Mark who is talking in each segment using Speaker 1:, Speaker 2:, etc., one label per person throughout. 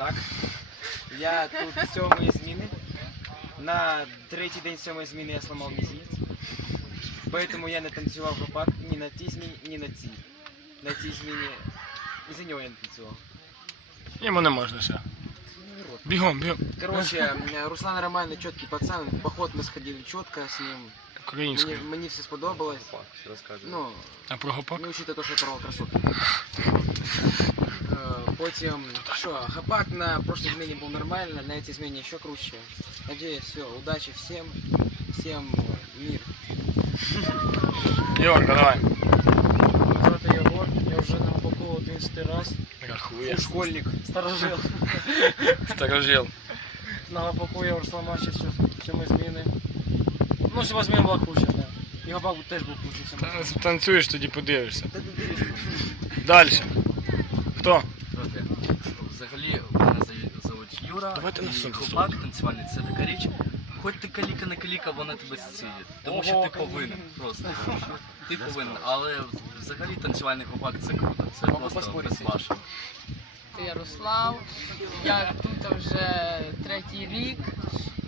Speaker 1: Так. Я тут сьомої зміни. На третій день сьомої зміни я сломав мізинець. Поэтому я не танцював гопак ні на тій зміні, ні на цій. На цій зміні. Із-за нього я не танцював.
Speaker 2: Йому не можна ще. Бігом, бігом.
Speaker 1: Короче, Руслан Романович чіткий пацан. В поход ми сходили чітко з ним. Мені,
Speaker 2: Українською.
Speaker 1: мені все сподобалось. Ну,
Speaker 2: А про гопак?
Speaker 1: Не учитывая то, що я порвав красотку. Е, Потім, що, гопак на прошлой зміні був нормально, на цій зміні ще круче. Надіюсь, все, удачі всім, всім мир.
Speaker 2: Йорка, давай.
Speaker 3: Звати Єгор, я вже на боку 11 раз.
Speaker 2: Рахує.
Speaker 1: Школьник.
Speaker 3: Старожил.
Speaker 2: Старожил.
Speaker 3: На боку я вже сламав ще всю, сьомі зміни. Ну, сьома зміна була круче, так. І габак теж був круче сьома.
Speaker 2: Та- Танцюєш, тоді подивишся. Далі. Хто?
Speaker 4: Юра.
Speaker 2: Давайте на
Speaker 4: і
Speaker 2: сонце
Speaker 4: хлопак танцювальний це така річ. Хоч ти каліка не каліка, вона тебе зціє. Тому що ти повинен. Просто. Ти повинен. Але взагалі танцювальний хлопак це круто. Це просто
Speaker 1: поспорити з
Speaker 5: Ярослав. Я тут вже третій рік.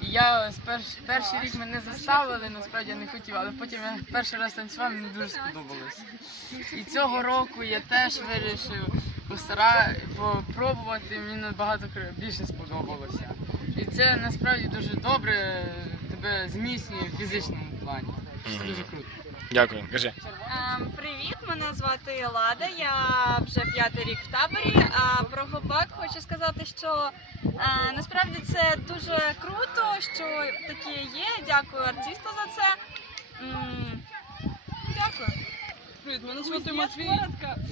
Speaker 5: Я перш, перший рік мене заставили, насправді я не хотів, але потім я перший раз танцював, мені дуже сподобалось. І цього року я теж вирішив постара... попробувати, мені набагато більше сподобалося. І це насправді дуже добре тебе зміцнює в фізичному плані. Це дуже круто.
Speaker 2: Дякую. Кажи.
Speaker 6: Ем, Привіт, мене звати Лада. Я вже п'ятий рік в таборі. А про гопак хочу сказати, що е, насправді це дуже круто, що таке є. Дякую артисту за це. М, Дякую.
Speaker 7: Привіт, мене звати Матвій.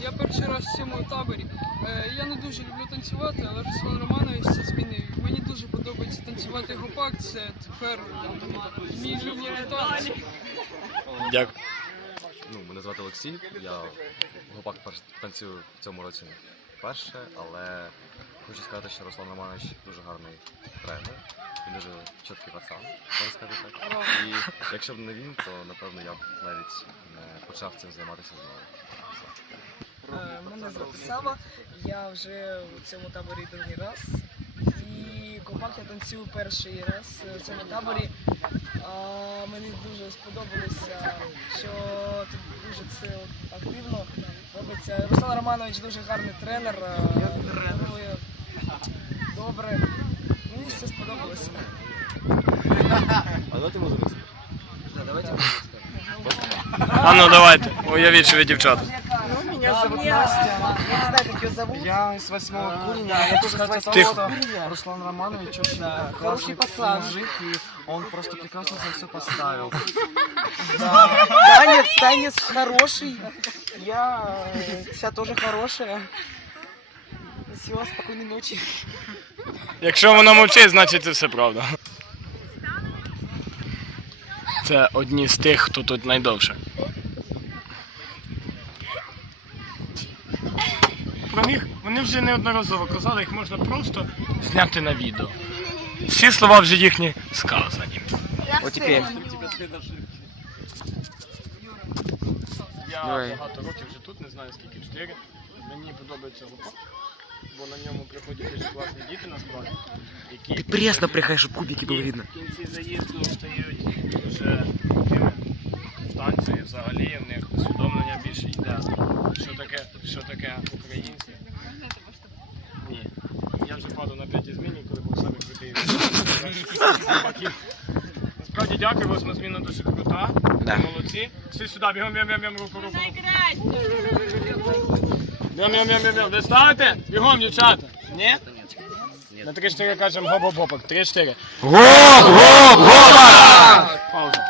Speaker 7: Я перший раз в цьому таборі. Е, Я не дуже люблю танцювати, але Руслан Романович це змінив. Мені дуже подобається танцювати гопак. Це тепер мій улюблений танець.
Speaker 2: Дякую.
Speaker 8: Ну, мене звати Олексій. Я гопак танцюю в цьому році перше, але хочу сказати, що Руслан Романович дуже гарний тренер. Він дуже чіткий пацан, можна сказати так. І якщо б не він, то напевно я б навіть не почав цим займатися знову.
Speaker 9: Е, Мене звати Сава, я вже у цьому таборі другий раз. І копак я танцюю перший раз в цьому таборі. А, мені дуже сподобалося, що тут дуже все активно робиться. Руслан Романович дуже гарний тренер. е, тренує Добре. Мені все сподобалося.
Speaker 8: А давайте музику.
Speaker 1: Да, давайте
Speaker 2: А ну давайте. Уявіть, що ви дівчата.
Speaker 9: Ну, меня зовут Настя. Я не знаю, как ее зовут.
Speaker 3: Я с восьмого курения, я тоже сказать того,
Speaker 2: Тихо.
Speaker 3: что Руслан Романович очень э,
Speaker 9: хороший
Speaker 3: классный
Speaker 9: пацан.
Speaker 3: мужик, и он просто прекрасно за все поставил.
Speaker 9: Да. Танец, танец хороший. Я э, вся тоже хорошая. Все, спокойной ночи.
Speaker 2: Якщо вона мовчить, значить це все правда. Це одні з тих, хто тут найдовше. Про них вони вже неодноразово казали, їх можна просто зняти на відео. Всі слова вже їхні сказані.
Speaker 1: От тепер.
Speaker 2: Я багато років вже тут, не знаю скільки, чотири. Мені подобається гопак, бо на ньому приходять дуже класні діти насправді. Які
Speaker 1: Ти пресно приходиш, щоб кубики було видно.
Speaker 2: в кінці заїзду стають вже крутими в танці, і взагалі в них усвідомлення більше йде. Що таке, що таке українці? Ні. Я вже падав на п'ятій зміні, коли був саме крутий. Насправді дякую, восьма зміна дуже крута.
Speaker 1: Да.
Speaker 2: Молодці. Всі сюди, бігом, бігом, бігом, руку, руку. Бігом, бігом, бігом, бігом. Ви ставите? Бігом, дівчата. Ні? На 3-4 кажемо гоп-гоп-гопок. 3-4. Гоп-гоп-гопок! Пауза.